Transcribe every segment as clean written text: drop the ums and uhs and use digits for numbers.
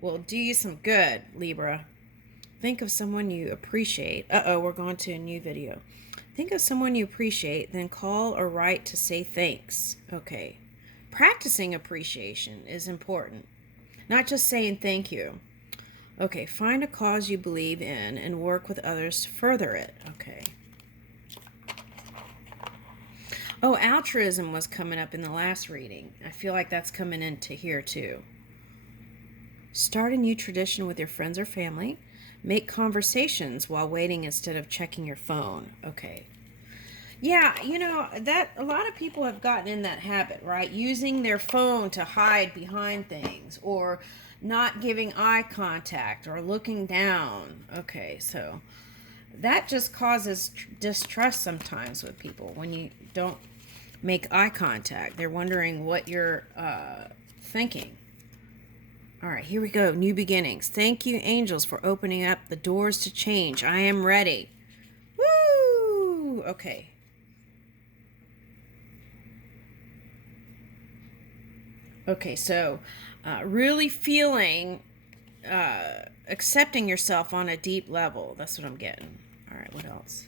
will do you some good, Libra. Think of someone you appreciate. Uh-oh, we're going to a new video. Think of someone you appreciate, then call or write to say thanks. Okay. Practicing appreciation is important, not just saying thank you. Okay, find a cause you believe in and work with others to further it. Okay. Oh, altruism was coming up in the last reading. I feel like that's coming into here too. Start a new tradition with your friends or family. Make conversations while waiting instead of checking your phone. Okay. Yeah, that a lot of people have gotten in that habit, right? Using their phone to hide behind things or not giving eye contact or looking down. Okay, so that just causes distrust sometimes with people when you don't make eye contact. They're wondering what you're thinking. All right, here we go. New beginnings. Thank you, angels, for opening up the doors to change. I am ready. Woo! Okay. Okay, so really feeling, accepting yourself on a deep level. That's what I'm getting. All right, what else?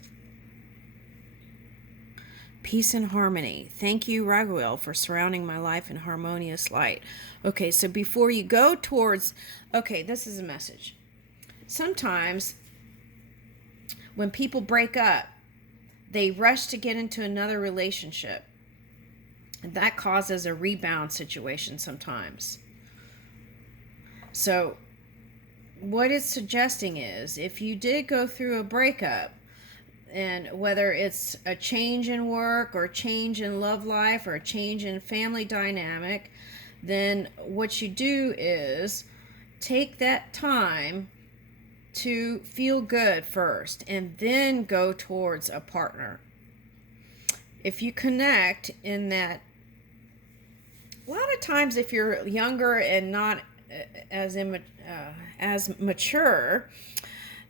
Peace and harmony. Thank you, Raguel, for surrounding my life in harmonious light. Okay, so before you go towards, okay, this is a message. Sometimes when people break up, they rush to get into another relationship. And that causes a rebound situation sometimes. So what it's suggesting is if you did go through a breakup, and whether it's a change in work or a change in love life or a change in family dynamic, then what you do is take that time to feel good first and then go towards a partner. If you connect in that, a lot of times if you're younger and not as mature,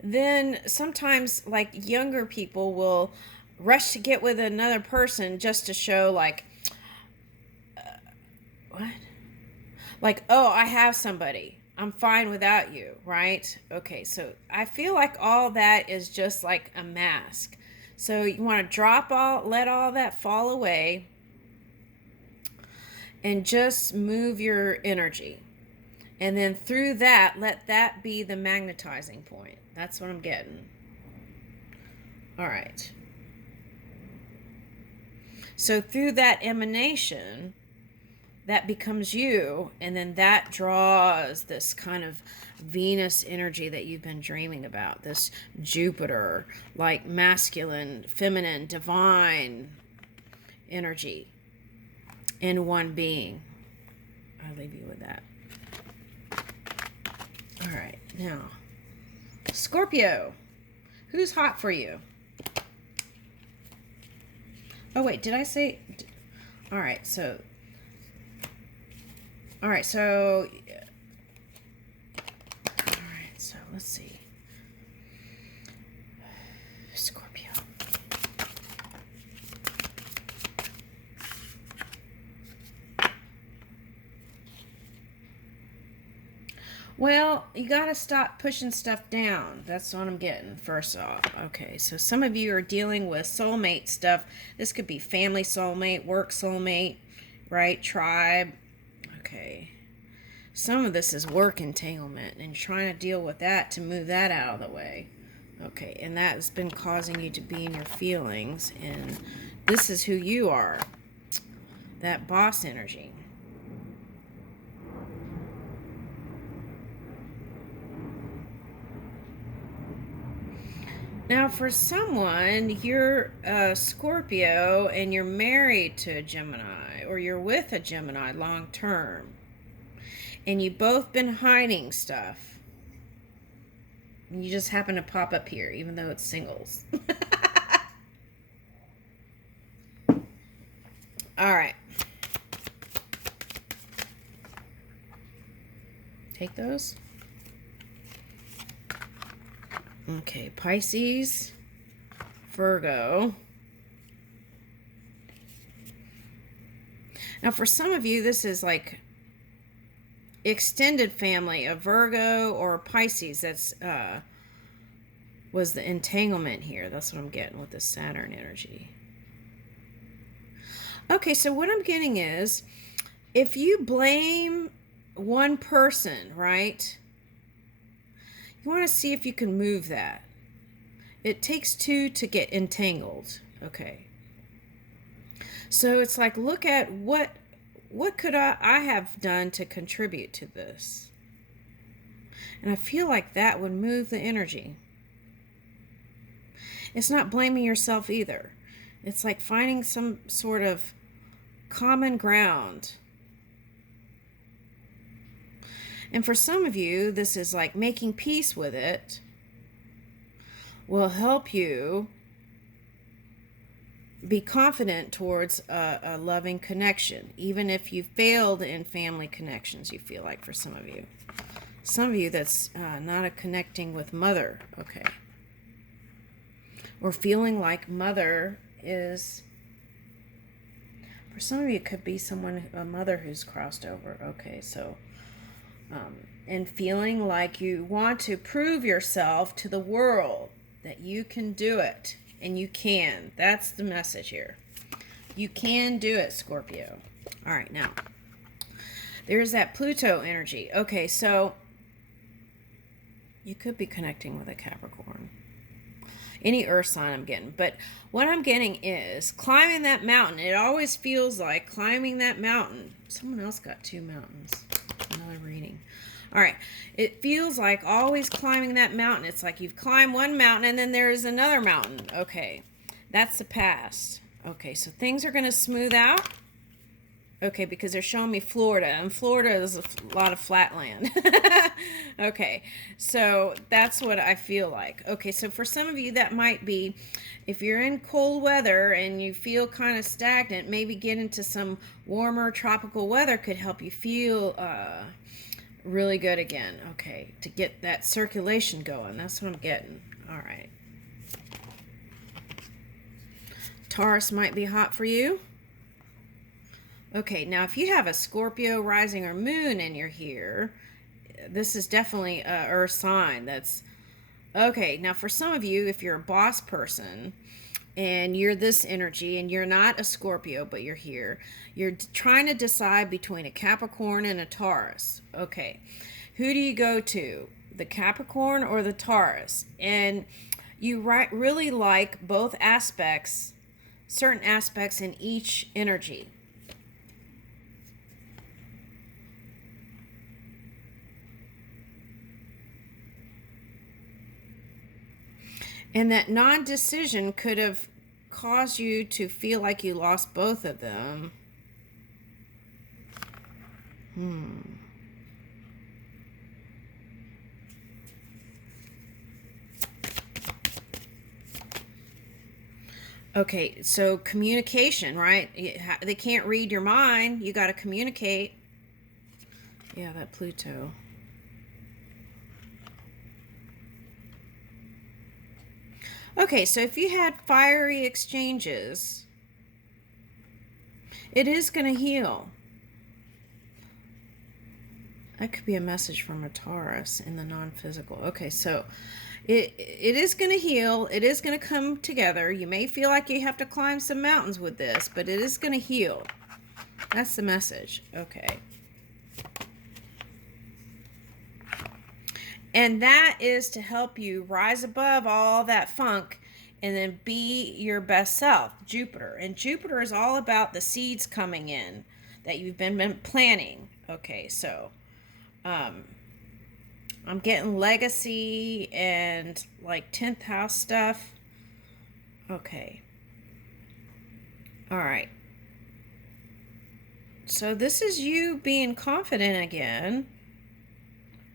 then sometimes like younger people will rush to get with another person just to show what? Like, oh, I have somebody. I'm fine without you, right? Okay, so I feel like all that is just like a mask. So you want to let all that fall away and just move your energy. And then through that, let that be the magnetizing point. That's what I'm getting. All right. So through that emanation, that becomes you, and then that draws this kind of Venus energy that you've been dreaming about, this Jupiter, like masculine, feminine, divine energy in one being. I'll leave you with that. All right, now, Scorpio, who's hot for you? Oh, wait, did I say... All right, so... let's see. Scorpio. Well, you got to stop pushing stuff down. That's what I'm getting, first off. Okay, so some of you are dealing with soulmate stuff. This could be family soulmate, work soulmate, right? Tribe. Okay. Some of this is work entanglement and trying to deal with that to move that out of the way. Okay, and that has been causing you to be in your feelings, and this is who you are. That boss energy. Now, for someone, you're a Scorpio and you're married to a Gemini, or you're with a Gemini long term, and you've both been hiding stuff. And you just happen to pop up here, even though it's singles. All right. Take those. Okay, Pisces, Virgo. Now, for some of you, this is like, extended family, a Virgo or Pisces. That's was the entanglement here. That's what I'm getting with the Saturn energy. Okay, so what I'm getting is, if you blame one person, right, you want to see if you can move that. It takes two to get entangled. Okay. So it's like, look at what could I have done to contribute to this? And I feel like that would move the energy. It's not blaming yourself either. It's like finding some sort of common ground. And for some of you, this is like making peace with it will help you be confident towards a loving connection, even if you failed in family connections, you feel like, for some of you. Some of you, that's not a connecting with mother, okay. Or feeling like mother is, for some of you, it could be someone, a mother who's crossed over, okay, so, and feeling like you want to prove yourself to the world that you can do it. And you can. That's the message here. You can do it, Scorpio. All right, now, there's that Pluto energy. Okay, so you could be connecting with a Capricorn. Any earth sign I'm getting. But what I'm getting is climbing that mountain. It always feels like climbing that mountain. Someone else got two mountains. Another reading. All right. It feels like always climbing that mountain. It's like you've climbed one mountain and then there's another mountain. Okay. That's the past. Okay. So things are going to smooth out. Okay. Because they're showing me Florida. And Florida is a lot of flat land. Okay. So that's what I feel like. Okay. So for some of you, that might be, if you're in cold weather and you feel kind of stagnant, maybe get into some warmer tropical weather could help you feel really good again. Okay, to get that circulation going. That's what I'm getting. All right. Taurus might be hot for you. Okay, now if you have a Scorpio rising or moon and you're here, this is definitely a earth sign. That's okay. Now for some of you, if you're a boss person and you're this energy and you're not a Scorpio but you're here, you're trying to decide between a Capricorn and a Taurus. Okay, who do you go to, the Capricorn or the Taurus? And you really like both aspects, certain aspects in each energy. And that non-decision could have caused you to feel like you lost both of them. Okay, so communication, right? They can't read your mind. You got to communicate. Yeah, that Pluto. Okay, so if you had fiery exchanges, it is going to heal. That could be a message from a Taurus in the non-physical. Okay, so it is going to heal. It is going to come together. You may feel like you have to climb some mountains with this, but it is going to heal. That's the message. Okay. And that is to help you rise above all that funk and then be your best self, Jupiter. And Jupiter is all about the seeds coming in that you've been planting. Okay, so I'm getting legacy and like 10th house stuff. Okay. All right. So this is you being confident again.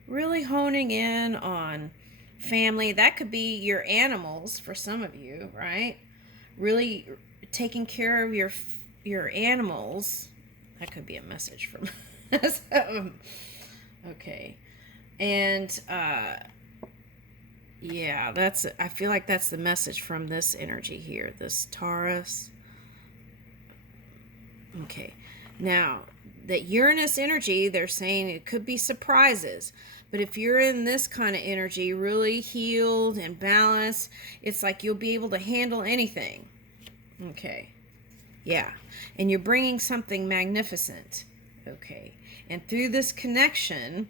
Really honing in on family. That could be your animals for some of you, right? Really taking care of your animals. That could be a message from okay. And yeah, I feel like that's the message from this energy here, this Taurus. Okay. Now, that Uranus energy, they're saying it could be surprises. But if you're in this kind of energy, really healed and balanced, it's like you'll be able to handle anything. Okay. Yeah. And you're bringing something magnificent. Okay. And through this connection,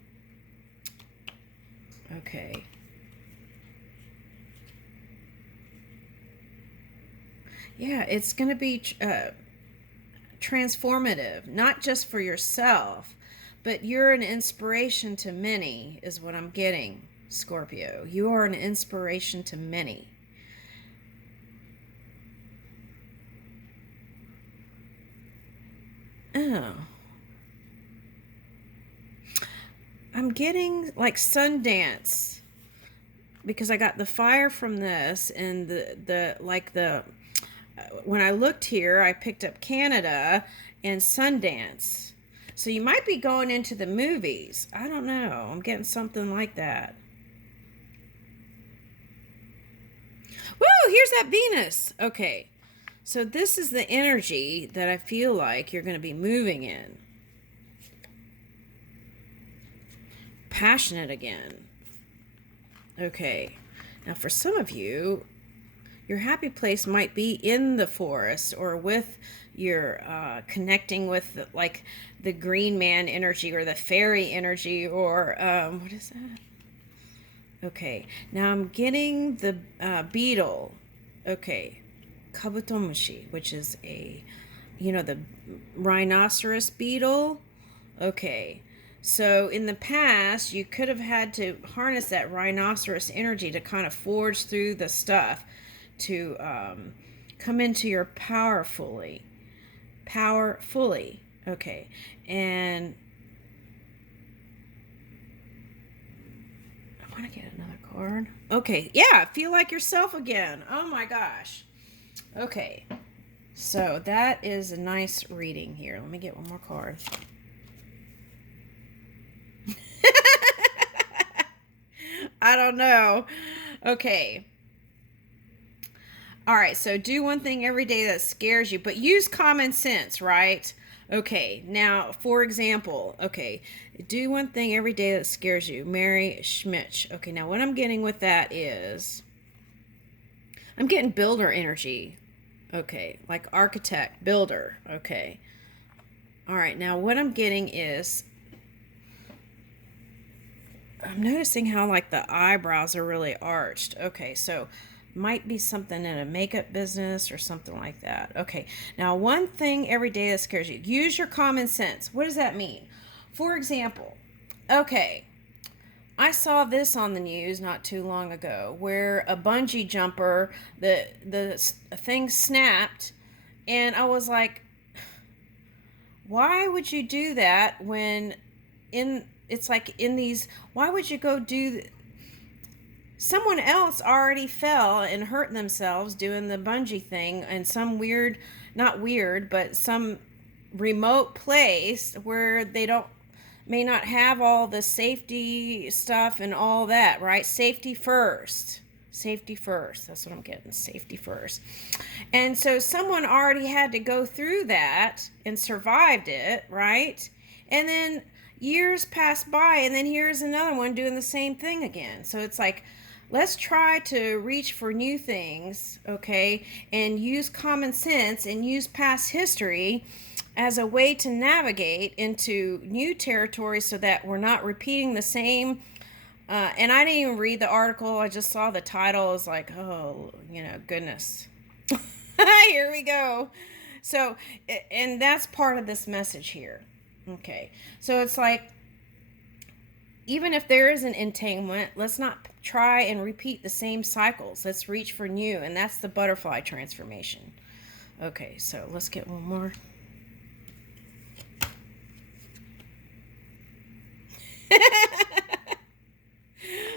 okay. Yeah, it's going to be transformative, not just for yourself, but you're an inspiration to many, is what I'm getting, Scorpio. You are an inspiration to many. Oh. I'm getting like Sundance, because I got the fire from this, and when I looked here, I picked up Canada and Sundance. So you might be going into the movies. I don't know. I'm getting something like that. Woo, here's that Venus. Okay. So this is the energy that I feel like you're going to be moving in. Passionate again. Okay. Now for some of you, your happy place might be in the forest, or with your connecting with like the green man energy or the fairy energy, or what is that? Okay, now I'm getting the beetle. Okay, kabutomushi, which is the rhinoceros beetle. Okay, so in the past, you could have had to harness that rhinoceros energy to kind of forge through the stuff, to come into your power fully. Okay, and I want to get another card. Okay, yeah, feel like yourself again. Oh my gosh. Okay, so that is a nice reading here. Let me get one more card. I don't know. Okay. All right, so do one thing every day that scares you, but use common sense, right? Okay, now, for example, okay, do one thing every day that scares you. Mary Schmitz. Okay, now what I'm getting with that is, I'm getting builder energy. Okay, like architect, builder. Okay. All right, now what I'm getting is, I'm noticing how like the eyebrows are really arched. Okay, so might be something in a makeup business or something like that. Okay, now one thing every day that scares you. Use your common sense. What does that mean? For example, okay, I saw this on the news not too long ago, where a bungee jumper, the thing snapped, and I was like, why would you do that when it's like in these, why would you go do someone else already fell and hurt themselves doing the bungee thing in some weird, not weird, but some remote place where they may not have all the safety stuff and all that, right? Safety first. Safety first. That's what I'm getting. Safety first. And so someone already had to go through that and survived it, right? And then years passed by, and then here's another one doing the same thing again. So it's like, let's try to reach for new things, okay, and use common sense and use past history as a way to navigate into new territory, so that we're not repeating the same. And I didn't even read the article. I just saw the title. I was like, oh, goodness. Here we go. So, and that's part of this message here. Okay. So it's like, even if there is an entanglement, let's not try and repeat the same cycles. Let's reach for new, and that's the butterfly transformation. Okay, so let's get one more.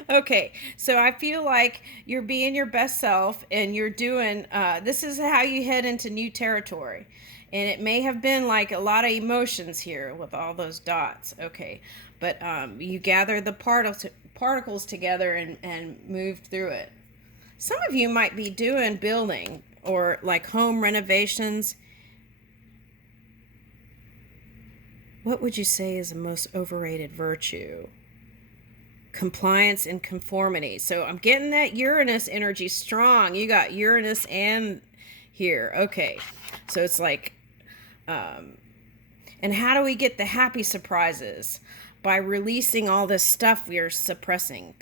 Okay, so I feel like you're being your best self, and you're doing, this is how you head into new territory. And it may have been like a lot of emotions here with all those dots. Okay, but you gather the particles together and move through it. Some of you might be doing building or like home renovations. What would you say is the most overrated virtue? Compliance and conformity. So I'm getting that Uranus energy strong. You got Uranus and here. Okay. So it's like, and how do we get the happy surprises? By releasing all this stuff we are suppressing.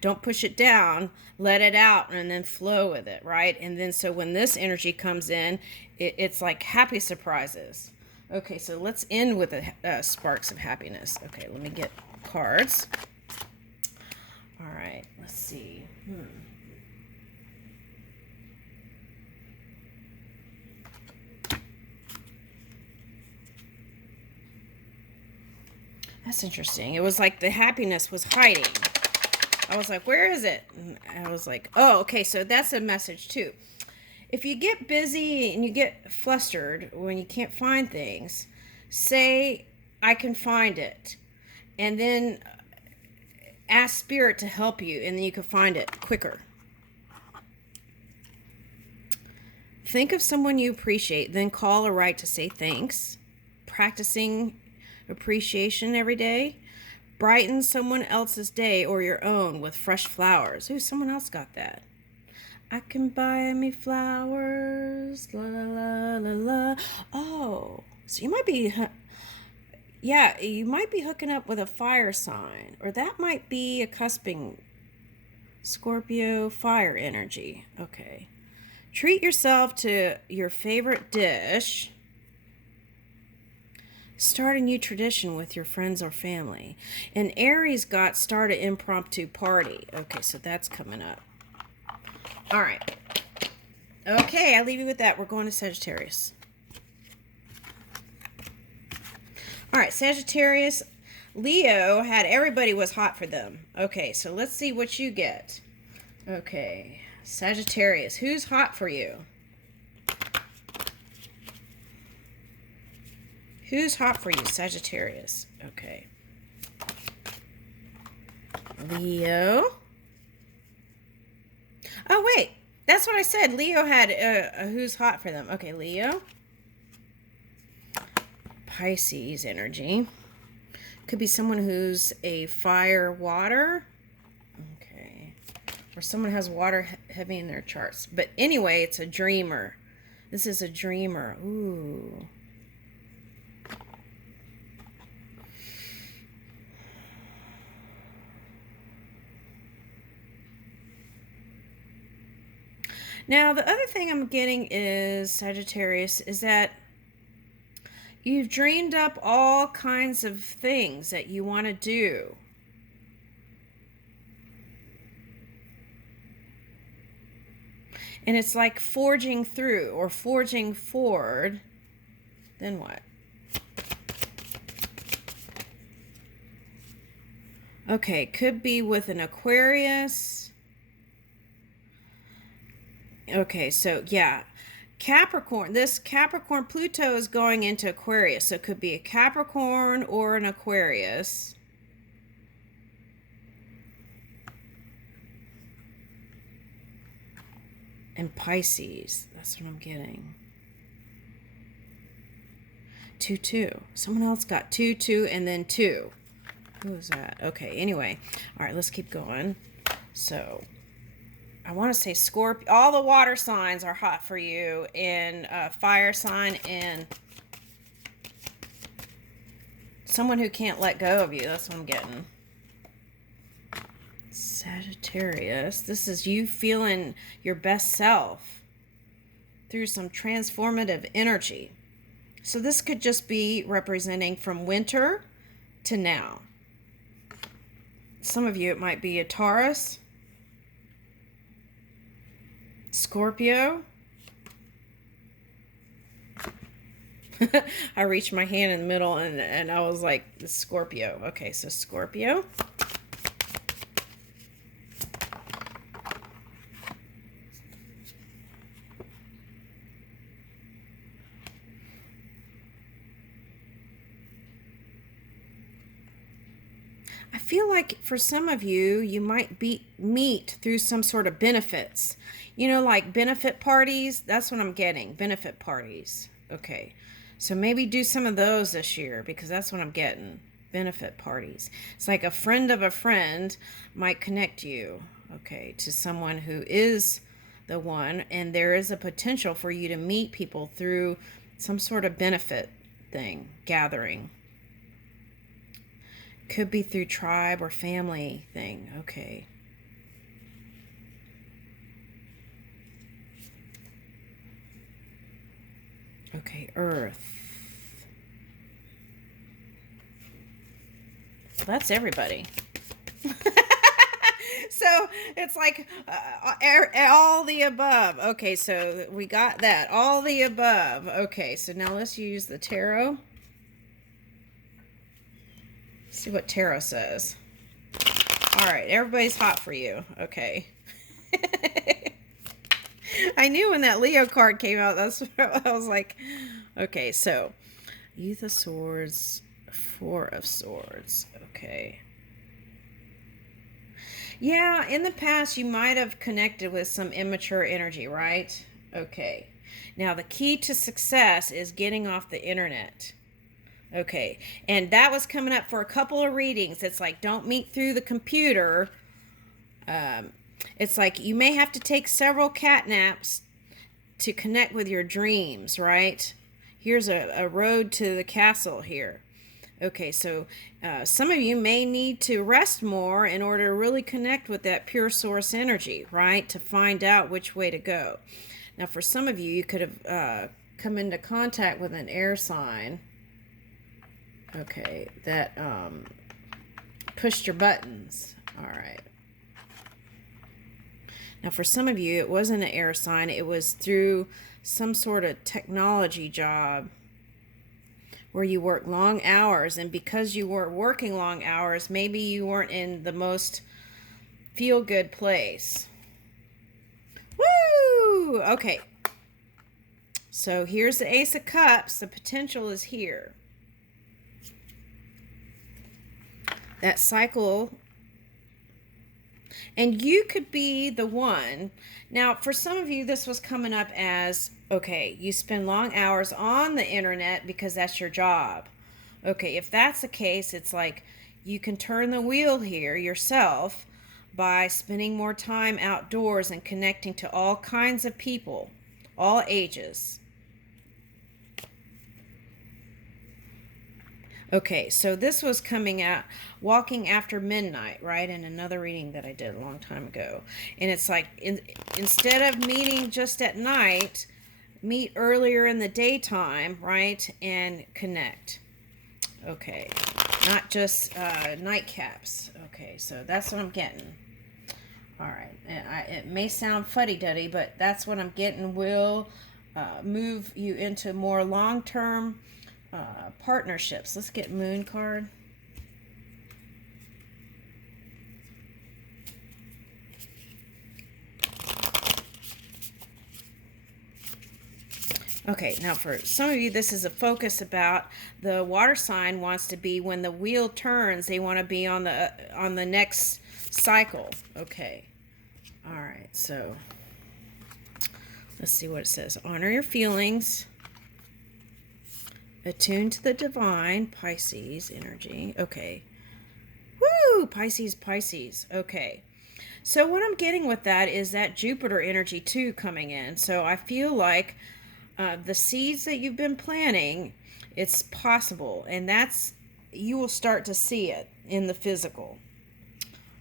Don't push it down, let it out, and then flow with it, right? And then so when this energy comes in, it's like happy surprises. Okay, so let's end with the sparks of happiness. Okay, let me get cards. All right, let's see. That's interesting. It was like the happiness was hiding. I was like, where is it? And I was like, oh, okay, so that's a message too. If you get busy and you get flustered when you can't find things, say, I can find it. And then ask Spirit to help you, and then you can find it quicker. Think of someone you appreciate, then call or write to say thanks. Practicing appreciation every day. Brighten someone else's day or your own with fresh flowers. Ooh, someone else got that. I can buy me flowers, la la la la la. Oh, so you might be, yeah, you might be hooking up with a fire sign, or that might be a cusping Scorpio fire energy. Okay. Treat yourself to your favorite dish. Start a new tradition with your friends or family. And Aries got start an impromptu party. Okay, so that's coming up. All right. Okay, I'll leave you with that. We're going to Sagittarius. All right, Sagittarius. Leo had everybody was hot for them. Okay, so let's see what you get. Okay, Sagittarius. Who's hot for you? Who's hot for you, Sagittarius? Okay. Leo. Oh, wait. That's what I said. Leo had who's hot for them. Okay, Leo. Pisces energy. Could be someone who's a fire water. Okay. Or someone has water heavy in their charts. But anyway, it's a dreamer. This is a dreamer. Ooh. Now, the other thing I'm getting is, Sagittarius, is that you've dreamed up all kinds of things that you want to do. And it's like forging through or forging forward. Then what? Okay, could be with an Aquarius. Okay, so yeah, Capricorn. This Capricorn, Pluto is going into Aquarius. So it could be a Capricorn or an Aquarius. And Pisces. That's what I'm getting. 2, 2. Someone else got 2, 2, and then 2. Who was that? Okay, anyway. All right, let's keep going. So I want to say Scorpio. All the water signs are hot for you, and fire sign, and someone who can't let go of you. That's what I'm getting. Sagittarius. This is you feeling your best self through some transformative energy. So this could just be representing from winter to now. Some of you, it might be a Taurus, Scorpio. I reached my hand in the middle and I was like, Scorpio. Okay, so Scorpio. I feel like for some of you, you might meet through some sort of benefits. You know, like benefit parties. That's what I'm getting. Benefit parties. Okay. So maybe do some of those this year, because that's what I'm getting. Benefit parties. It's like a friend of a friend might connect you, okay, to someone who is the one, and there is a potential for you to meet people through some sort of benefit thing, gathering. Could be through tribe or family thing, okay. Okay, Earth. Well, that's everybody. So it's like all the above. Okay, so we got that. All the above. Okay, so now let's use the tarot. See what tarot says. All right, everybody's hot for you. Okay. I knew when that Leo card came out, that's what I was like, okay, so Youth of Swords, Four of Swords. Okay. Yeah, in the past you might have connected with some immature energy, right? Okay. Now the key to success is getting off the internet. Okay. And that was coming up for a couple of readings. It's like, don't meet through the computer. It's like you may have to take several cat naps to connect with your dreams, right? Here's a road to the castle here. Okay, so some of you may need to rest more in order to really connect with that pure source energy, right? To find out which way to go. Now, for some of you, you could have come into contact with an air sign, okay, that pushed your buttons. All right. Now, for some of you, it wasn't an air sign. It was through some sort of technology job where you work long hours, and because you were working long hours, maybe you weren't in the most feel-good place. Woo! Okay. So here's the Ace of Cups. The potential is here. That cycle. And you could be the one. Now, for some of you, this was coming up as, okay, you spend long hours on the internet because that's your job. Okay, if that's the case, it's like you can turn the wheel here yourself by spending more time outdoors and connecting to all kinds of people, all ages. Okay, so this was coming out, walking after midnight, right? In another reading that I did a long time ago. And it's like, instead of meeting just at night, meet earlier in the daytime, right? And connect. Okay, not just nightcaps. Okay, so that's what I'm getting. All right, it may sound fuddy-duddy, but that's what I'm getting. Will move you into more long-term partnerships. Let's get Moon card. Okay, now for some of you, this is a focus about the water sign wants to be, when the wheel turns, they want to be on the next cycle. Okay. All right, so let's see what it says. Honor your feelings. Attune to the divine, Pisces energy. Okay. Woo! Pisces. Okay. So what I'm getting with that is that Jupiter energy too coming in. So I feel like the seeds that you've been planting, it's possible. And that's, you will start to see it in the physical.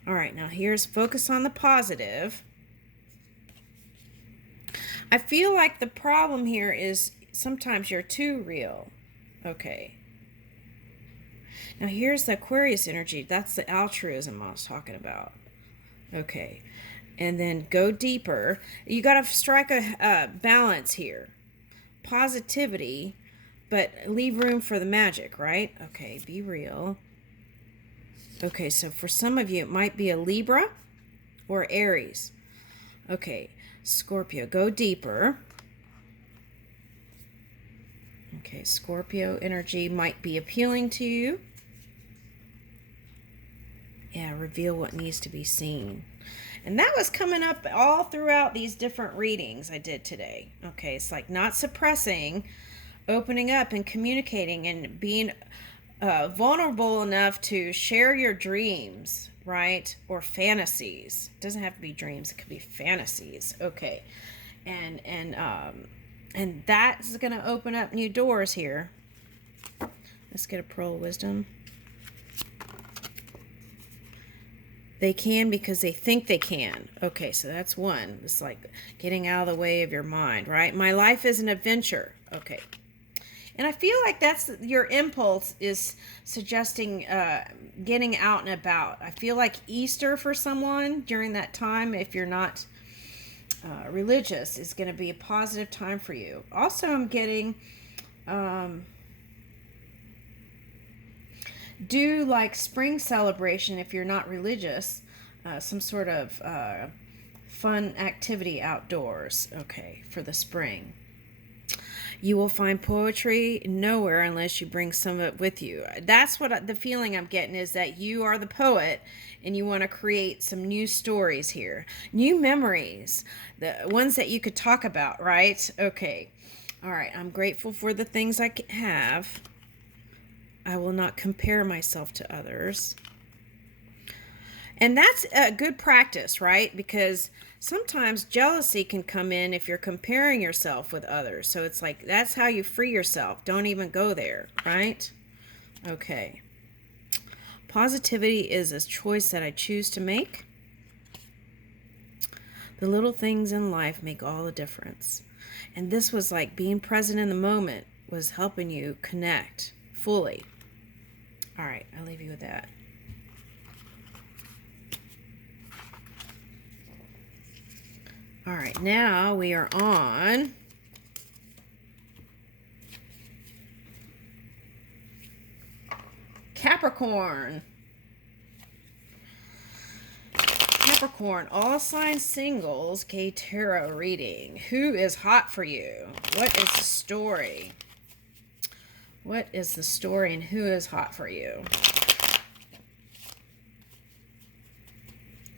All right, now here's focus on the positive. I feel like the problem here is sometimes you're too real. Okay. Now here's the Aquarius energy. That's the altruism I was talking about. Okay. And then go deeper. You got to strike a balance here. Positivity, but leave room for the magic, right? Okay, be real. Okay, so for some of you, it might be a Libra or Aries. Okay, Scorpio, go deeper. Okay, Scorpio energy might be appealing to you. Yeah, reveal what needs to be seen. And that was coming up all throughout these different readings I did today. Okay, it's like not suppressing, opening up and communicating and being vulnerable enough to share your dreams, right? Or fantasies. It doesn't have to be dreams, it could be fantasies. Okay. And that's going to open up new doors here. Let's get a pearl of wisdom. They can because they think they can. Okay, so that's one. It's like getting out of the way of your mind, right? My life is an adventure. Okay. And I feel like that's your impulse is suggesting getting out and about. I feel like Easter for someone during that time, if you're not religious, is going to be a positive time for you. Also, I'm getting do like spring celebration if you're not religious, some sort of fun activity outdoors, okay, for the spring. You will find poetry nowhere unless you bring some of it with you. That's what the feeling I'm getting is, that you are the poet and you want to create some new stories here, new memories, the ones that you could talk about, right? Okay. All right. I'm grateful for the things I have. I will not compare myself to others. And that's a good practice, right? Because sometimes jealousy can come in if you're comparing yourself with others. So it's like, that's how you free yourself. Don't even go there, right? Okay. Positivity is a choice that I choose to make. The little things in life make all the difference. And this was like being present in the moment was helping you connect fully. All right, I'll leave you with that. All right, now we are on Capricorn. Capricorn, all signs singles, K Tarot reading. Who is hot for you? What is the story? What is the story and who is hot for you?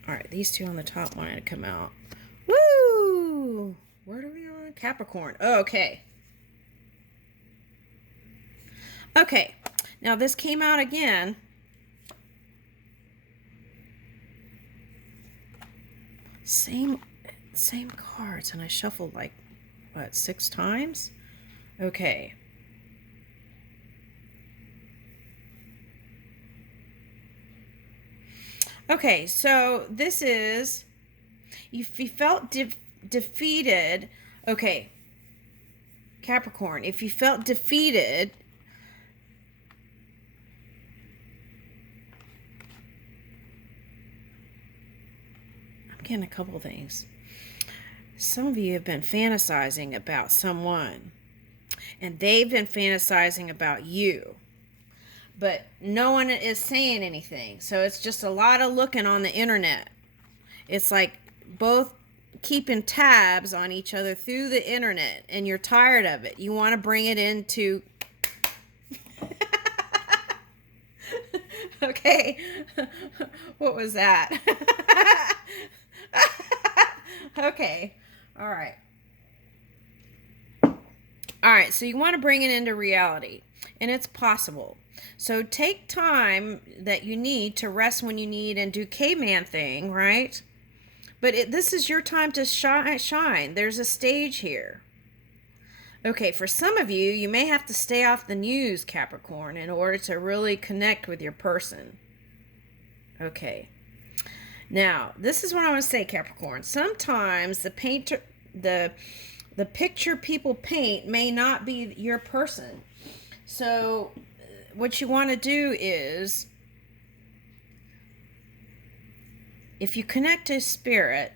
All right, these two on the top wanted to come out. Woo! Where are we on? Capricorn. Oh, okay. Okay, now this came out again. Same cards, and I shuffled like, what, 6 times? Okay. Okay, so this is, if you felt defeated, okay, Capricorn, if you felt defeated, I'm getting a couple things. Some of you have been fantasizing about someone, and they've been fantasizing about you. But no one is saying anything. So it's just a lot of looking on the internet. It's like both keeping tabs on each other through the internet, and you're tired of it. You want to bring it into... Okay. What was that? Okay. All right. All right. So you want to bring it into reality, and it's possible. So take time that you need to rest when you need and do caveman thing, right? But this is your time to shine. There's a stage here. Okay, for some of you, you may have to stay off the news, Capricorn, in order to really connect with your person. Okay. Now, this is what I want to say, Capricorn. Sometimes the picture people paint may not be your person. So what you want to do is, if you connect to spirit,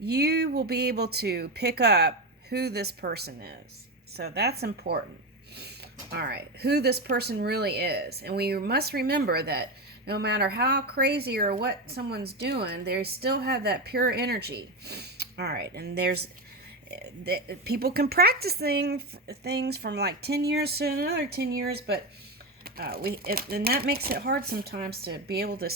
you will be able to pick up who this person is. So that's important. All right, who this person really is. And we must remember that no matter how crazy or what someone's doing, they still have that pure energy. All right, and people can practice things from like 10 years to another 10 years, but and that makes it hard sometimes to be able to